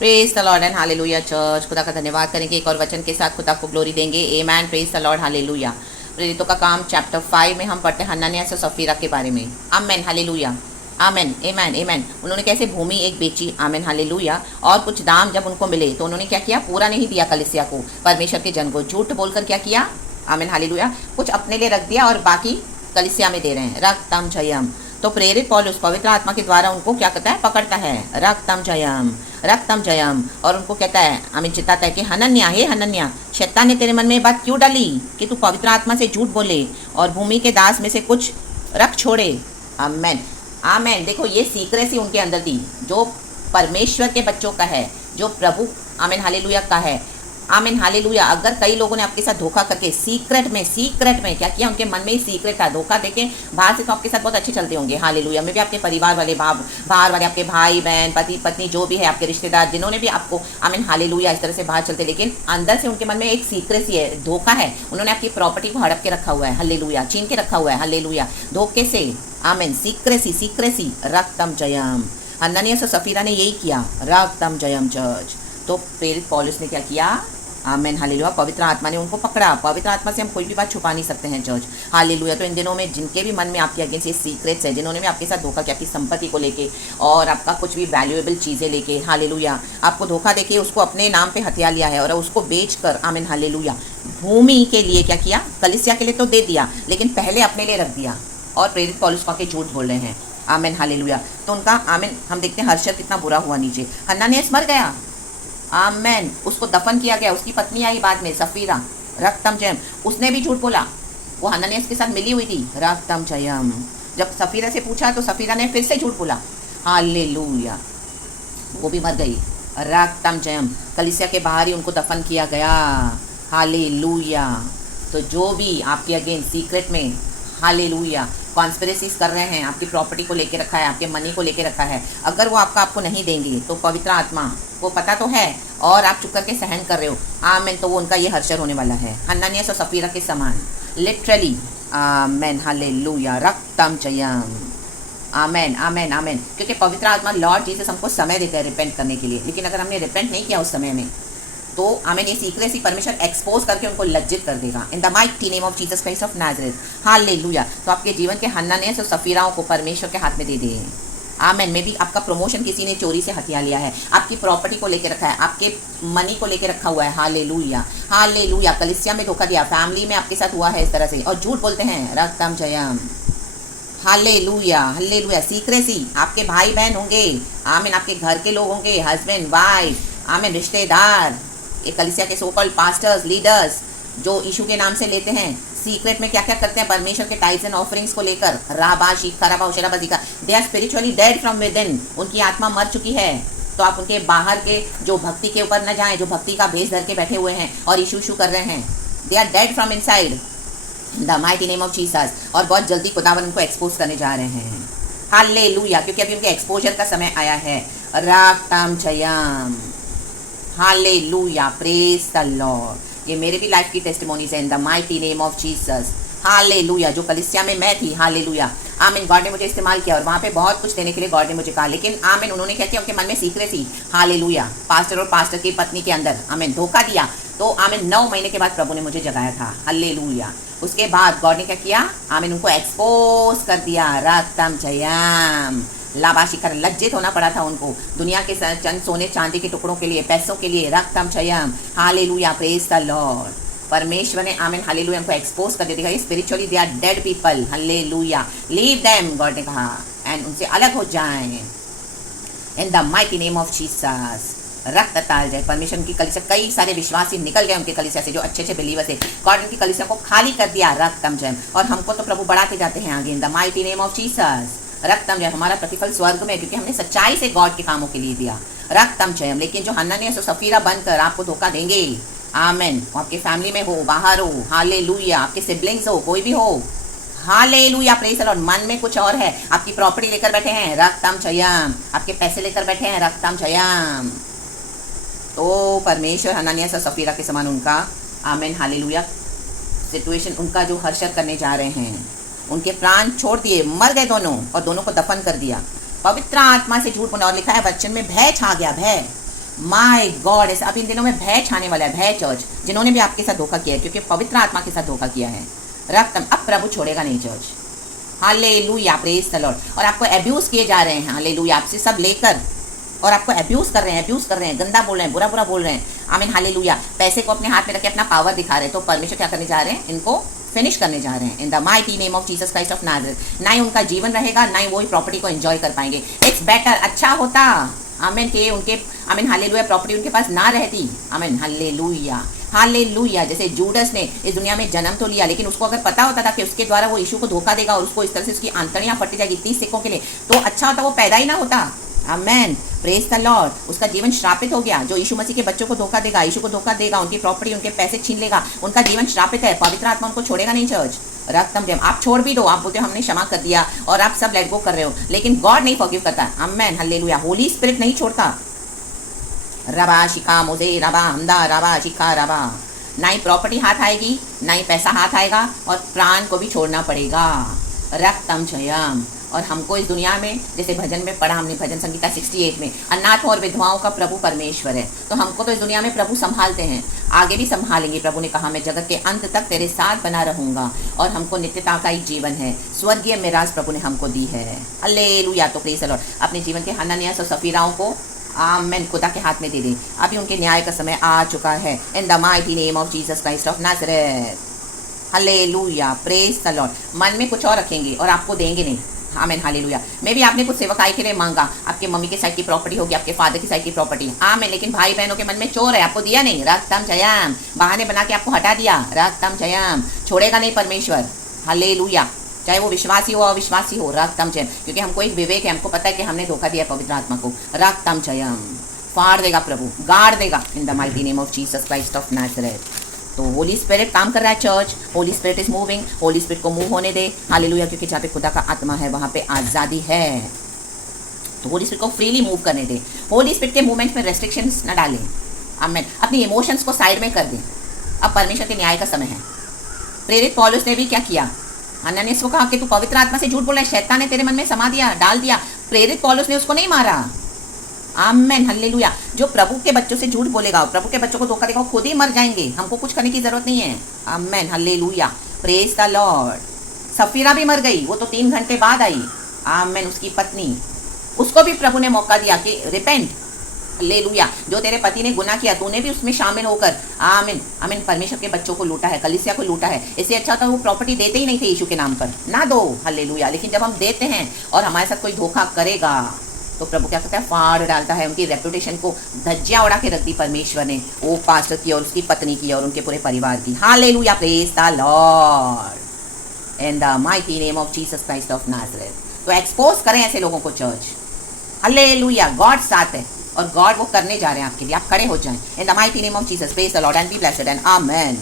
Praise the Lord and hallelujah church. खुदा का धन्यवाद करेंगे, एक और वचन के साथ खुदा को ग्लोरी देंगे। Amen. Praise the Lord hallelujah. प्रेरितों का काम चैप्टर 5 में हम पढ़ते हैं हनन्याह और सफीरा के बारे में। Amen hallelujah. Amen amen amen. उन्होंने कैसे भूमि एक बेची। Amen hallelujah. और कुछ दाम जब उनको मिले तो उन्होंने क्या किया, पूरा नहीं दिया कलीसिया को, परमेश्वर के जन को झूठ बोलकर क्या किया। Amen hallelujah. कुछ अपने लिए रख दिया और बाकी कलीसिया में दे रहे हैं। रक्तम जयम। तो प्रेरित पौलुस पवित्र आत्मा के द्वारा उनको क्या करता है, पकड़ता है। रक्तम जयम रक्तम जयम। और उनको कहता है, आमीन, चिताता है कि हनन्याह, हे हनन्याह, शैतान ने तेरे मन में ये बात क्यों डाली कि तू पवित्र आत्मा से झूठ बोले और भूमि के दास में से कुछ रख छोड़े। आमेन आमेन। देखो ये सीक्रेसी उनके अंदर थी, जो परमेश्वर के बच्चों का है, जो प्रभु आमीन हालेलुया का है। आमीन हालेलुया। अगर कई लोगों ने आपके साथ धोखा करके सीक्रेट में क्या किया, उनके मन में ही सीक्रेट था, धोखा देके बाहर से तो आपके साथ बहुत अच्छे चलते होंगे हालेलुया, में भी आपके परिवार वाले, बाहर वाले आपके भाई बहन, पति पत्नी, जो भी है आपके रिश्तेदार, जिन्होंने भी आपको आमीन हालेलुया इस तरह से बाहर चलते, लेकिन अंदर से उनके मन में एक सीक्रेसी है, धोखा है। उन्होंने आपकी प्रॉपर्टी को हड़प के रखा हुआ है हालेलुया, छीन के रखा हुआ है हालेलुया, धोखे से। आमीन। सीक्रेसी। रक्तम जयम। हनन्याह और सफीरा ने यही किया। रक्तम जयम चर्च। तो प्रेरित पौलुस ने क्या किया। Amen hallelujah. पवित्र आत्मा ने उनको पकड़ा। पवित्र आत्मा से हम कोई भी बात छुपा नहीं सकते हैं चर्च हालेलुया। तो इन दिनों में जिनके भी मन में आपके अगेंस्ट ये सीक्रेट्स है, जिन्होंने भी आपके साथ धोखा किया, आपकी संपत्ति को लेके और आपका कुछ भी वैल्यूएबल चीज़ें लेके हालेलुया, आपको धोखा देके उसको अपने नाम पे हथिया लिया है और उसको बेचकर आमेन हालेलुया भूमि के लिए क्या किया, कलीसिया के लिए तो दे दिया, लेकिन पहले अपने लिए रख दिया और प्रेरित पौलुस को झूठ बोल रहे हैं। Amen hallelujah. तो उनका आमेन हम देखते हैं हर्षद कितना बुरा हुआ नीचे। हनन्याह मर गया। आमेन। उसको दफन किया गया। उसकी पत्नी आई बाद में, सफीरा, रक्तम जयम, उसने भी झूठ बोला। वो हनन्याह के साथ मिली हुई थी। रक्तम जयम। जब सफीरा से पूछा तो सफीरा ने फिर से झूठ बोला। हालेलुया। वो भी मर गई। रक्तम जयम। कलीसिया के बाहर ही उनको दफन किया गया। हालेलुया। तो जो भी आपके अगेंस्ट सीक्रेट में हालेलुया कॉन्स्पिरेसीज कर रहे हैं, आपकी प्रॉपर्टी को लेके रखा है, आपके मनी को लेके रखा है, अगर वो आपको नहीं देंगे तो पवित्र आत्मा को पता तो है और आप चुप करके सहन कर रहे हो, आमेन, तो वो उनका ये हर्षर होने वाला है हनन्याह और सफीरा के समान लिटरली। Amen hallelujah. रक्तम जयम। आमेन आमेन आमेन। क्योंकि पवित्र आत्मा लॉर्ड जीसस हमको समय देता है रिपेंट करने के लिए, लेकिन अगर हमने रिपेंट नहीं किया उस समय में तो आमेन ये सीक्रेसी परमेश्वर एक्सपोज करके उनको लज्जित कर देगा। इन the mighty name of Jesus Christ of Nazareth hallelujah. तो आपके जीवन के हनन्याह और सफीराओं को परमेश्वर के हाथ में दे दे। आमेन। में भी आपका प्रमोशन किसी ने चोरी से हथिया लिया है, आपकी प्रॉपर्टी को लेकर रखा है, आपके मनी को लेकर रखा हुआ है हालेलुया हालेलुया। कलीसिया में धोखा दिया, फैमिली में आपके साथ हुआ है इस तरह से और झूठ बोलते हैं। रक्तम जयम। Hallelujah hallelujah. सीक्रेसी। आपके भाई बहन होंगे, आमीन, आपके घर के लोग होंगे, हस्बैंड वाइफ, आमीन, रिश्तेदार, ये कलीसिया के सो कॉल्ड पास्टर्स, लीडर्स जो यीशु के नाम से लेते हैं, सीक्रेट में क्या क्या करते हैं परमेश्वर के टाइप्स एंड ऑफरिंग्स को लेकर, राबाशी खराबा शराबाजी का, they are spiritually dead from within. उनकी आत्मा मर चुकी है। तो आप उनके बाहर के जो भक्ति के ऊपर न जाएं, जो भक्ति का भेष धर के बैठे हुए हैं और यीशु कर रहे हैं, they are dead from inside the mighty name of Jesus. और बहुत जल्दी खुदावन उनको एक्सपोज करने जा रहे हैं हालेलुया, क्योंकि अभी उनके एक्सपोजर का समय आया है। रक्तम जयम। हालेलुया। Praise the Lord. ये मेरे भी लाइफ की टेस्टिमोनीज है इन the mighty name of Jesus hallelujah. जो कलीसिया में मैं थी हालेलुया, आमीन, गॉड ने मुझे इस्तेमाल किया और वहाँ पे बहुत कुछ देने के लिए गॉड ने मुझे कहा, लेकिन आमीन उन्होंने क्या किया, उनके मन में सीक्रेसी हालेलुया, पास्टर और पास्टर की पत्नी के अंदर आमीन धोखा दिया। तो आमीन 9 महीने के बाद प्रभु ने मुझे जगाया था हालेलुया। उसके बाद गॉड ने क्या किया, आमीन उनको एक्सपोज कर दिया। रक्तम जयम। लाबाशी कर लज्जित होना पड़ा था उनको दुनिया के चंद सोने चांदी के टुकड़ों के लिए, पैसों के लिए। रक्तम जयम हालेलुया। Praise the Lord. परमेश्वर ने आमीन हालेलुया उनको एक्सपोज कर दिया। Spiritually they are dead people hallelujah. Leave them, God ने कहा, एंड उनसे अलग हो जाएं in the mighty name of Jesus. रक्त ताल जाए। परमेश्वर की कलीसिया, कई सारे विश्वासी निकल गए उनके कलीसिया से, जो अच्छे अच्छे बिलीवर्स थे, गॉड उनकी कलीसिया को खाली कर दिया। रक्तम जयम। और हमको तो प्रभु बढ़ाते जाते हैं आगे in the mighty name of Jesus. रक्तम जयम। हमारा प्रतिफल स्वर्ग में, क्योंकि हमने सच्चाई से गॉड के कामों के लिए दिया। रक्तम जयम। लेकिन जो हनन्याह और सफीरा बनकर आपको धोखा देंगे, आमेन, आपके फैमिली में हो, बाहर हो, हालेलुया, आपके सिबलिंग्स हो, कोई भी हो, हालेलुया, प्रेज द लॉर्ड, मन में कुछ और है, आपकी प्रॉपर्टी लेकर बैठे हैं, रक्तम जयम, आपके पैसे लेकर बैठे हैं, रक्तम जयम, तो परमेश्वर हनन्याह और सफीरा के समान उनका आमेन हालेलुया सिचुएशन, उनका जो हर्षर करने जा रहे हैं, उनके प्राण छोड़ दिए, मर गए दोनों और दोनों को दफन कर दिया। पवित्र आत्मा से झूठ बोला और लिखा है वचन में भय छा गया, भय माय गॉड, ऐसा अब इन दिनों में भय छाने वाला है, भय चर्च, जिन्होंने भी आपके साथ धोखा किया है, क्योंकि पवित्र आत्मा के साथ धोखा किया है, रक्त अब प्रभु छोड़ेगा नहीं church. Hallelujah, praise the Lord. और आपको अब्यूज किए जा रहे हैं, हालेलुया, आपसे सब लेकर और आपको अब्यूज कर रहे हैं, गंदा बोल रहे हैं, बुरा बुरा बोल रहे हैं, आमीन, हालेलुया। पैसे को अपने हाथ में रख के अपना पावर दिखा रहे हैं, तो परमेश्वर क्या करने जा रहे हैं, इनको फिनिश करने जा रहे हैं इन the mighty name of Jesus Christ of Nazareth. ना ही उनका जीवन रहेगा, ना ही वो प्रॉपर्टी को एंजॉय कर पाएंगे। इट्स बेटर, अच्छा होता, आमीन, के उनके, आमीन, हालेलुया, प्रॉपर्टी उनके पास ना रहती, आमीन, हालेलुया, हालेलुया। जैसे जूडस ने इस दुनिया में जन्म तो लिया, लेकिन उसको अगर पता होता था कि उसके द्वारा वो यीशु को धोखा देगा और उसको इस तरह से उसकी आंतड़ियाँ फटी जाएगी 30 सिक्कों के लिए, तो अच्छा होता वो पैदा ही ना होता। आमेन, प्रेज द लॉर्ड। उसका जीवन श्रापित हो गया। जो यीशु मसीह के बच्चों को धोखा देगा, यीशु को धोखा देगा, उनकी प्रॉपर्टी, उनके पैसे छीन लेगा, उनका जीवन श्रापित है। पवित्र आत्मा उनको छोड़ेगा नहीं चर्च। रक्तम जम, आप छोड़ भी दो, आप बोलते हो हमने क्षमा कर दिया और आप सब लेट गो कर रहे हो, लेकिन गॉड नहीं फॉरगिव करता। आमेन, हालेलुया, होली स्पिरिट नहीं छोड़ता। रबा शिका मुझे रबा हमदा रबा शिका रबा, ना ही प्रॉपर्टी हाथ आएगी, ना ही पैसा हाथ आएगा, और प्राण को भी छोड़ना पड़ेगा। रक्तम जयम। और हमको इस दुनिया में, जैसे भजन में पढ़ा हमने, भजन संगीता 68 में, अनाथ और विधवाओं का प्रभु परमेश्वर है। तो हमको तो इस दुनिया में प्रभु संभालते हैं, आगे भी संभालेंगे। प्रभु ने कहा मैं जगत के अंत तक तेरे साथ बना रहूंगा, और हमको नित्यता का ही जीवन है, स्वर्गीय मिराज प्रभु ने हमको दी है। हालेलुया। तो प्रेज़ द लॉर्ड, अपने जीवन के हनन्याह और सफीराओं को आमेन खुदा के हाथ में दे दें। अभी उनके न्याय का समय आ चुका है, इन the mighty name of Jesus Christ of Nazareth. Hallelujah, praise the Lord. मन में कुछ और रखेंगे और आपको देंगे नहीं। आमेन, हालेलुया। मे भी आपने कुछ सेवकाई के लिए मांगा, आपके मम्मी के साइड की प्रॉपर्टी होगी, आपके फादर की साइड की प्रॉपर्टी, आमेन, लेकिन भाई बहनों के मन में चोर है, आपको दिया नहीं। रक्तम जयम, बहाने बना के आपको हटा दिया। रक्तम जयम, छोड़ेगा नहीं परमेश्वर। हालेलुया, चाहे वो विश्वासी हो अविश्वासी हो। रक्तम जयम, क्योंकि हमको एक विवेक है, हमको पता है कि हमने धोखा दिया पवित्र आत्मा को। रक्तम जयम, फाड़ देगा प्रभु, गाड़ देगा इन the mighty name of Jesus Christ of Nazareth. तो होली स्पिरिट काम कर रहा है church, Holi spirit is moving, Holi spirit को मूव होने दे। हालेलुया, क्योंकि जहाँ पे खुदा का आत्मा है वहाँ पे आज़ादी है। तो होली स्पिरिट को फ्रीली मूव करने दे। होली स्पिरिट के मूवमेंट में रेस्ट्रिक्शंस न डालें। आमेन, अपनी इमोशंस को साइड में कर दें। अब परमेश्वर के न्याय का समय है। प्रेरित पौलुस ने भी क्या किया, हनन्याह को कहा कि तू पवित्र आत्मा से झूठ बोला है, शैतान ने तेरे मन में समा दिया, डाल दिया। प्रेरित पौलुस ने उसको नहीं मारा। आमेन, हालेलुया। जो प्रभु के बच्चों से झूठ बोलेगा, प्रभु के बच्चों को धोखा देगा, खुद ही मर जाएंगे। हमको कुछ करने की जरूरत नहीं है। Amen, hallelujah, praise the Lord. Sapphira भी मर गई, वो तो 3 घंटे बाद आई। आमेन, उसकी पत्नी, उसको भी प्रभु ने मौका दिया कि रिपेंट। हालेलुया, जो तेरे पति ने गुनाह किया, तूने भी उसमें शामिल होकर, आमीन, आमीन, परमेश्वर के बच्चों को लूटा है, कलीसिया को लूटा है। इससे अच्छा था वो प्रॉपर्टी देते ही नहीं थे यीशु के नाम पर, ना दो। हालेलुया, लेकिन जब हम देते हैं और हमारे साथ कोई धोखा करेगा, तो प्रभु क्या करता है, फाड़ डालता है। उनकी रेपुटेशन को धज्जियां उड़ा के रख दी परमेश्वर ने, वो पास्टर की और उसकी पत्नी की और उनके पूरे परिवार की। Hallelujah, praise the Lord in the mighty name of Jesus Christ of Nazareth. तो एक्सपोज करें ऐसे लोगों को चर्च। हालेलुया, गॉड साथ है और गॉड वो करने जा रहे हैं आपके लिए। आप खड़े हो जाएं in the mighty name of Jesus. Praise the Lord and be blessed and amen.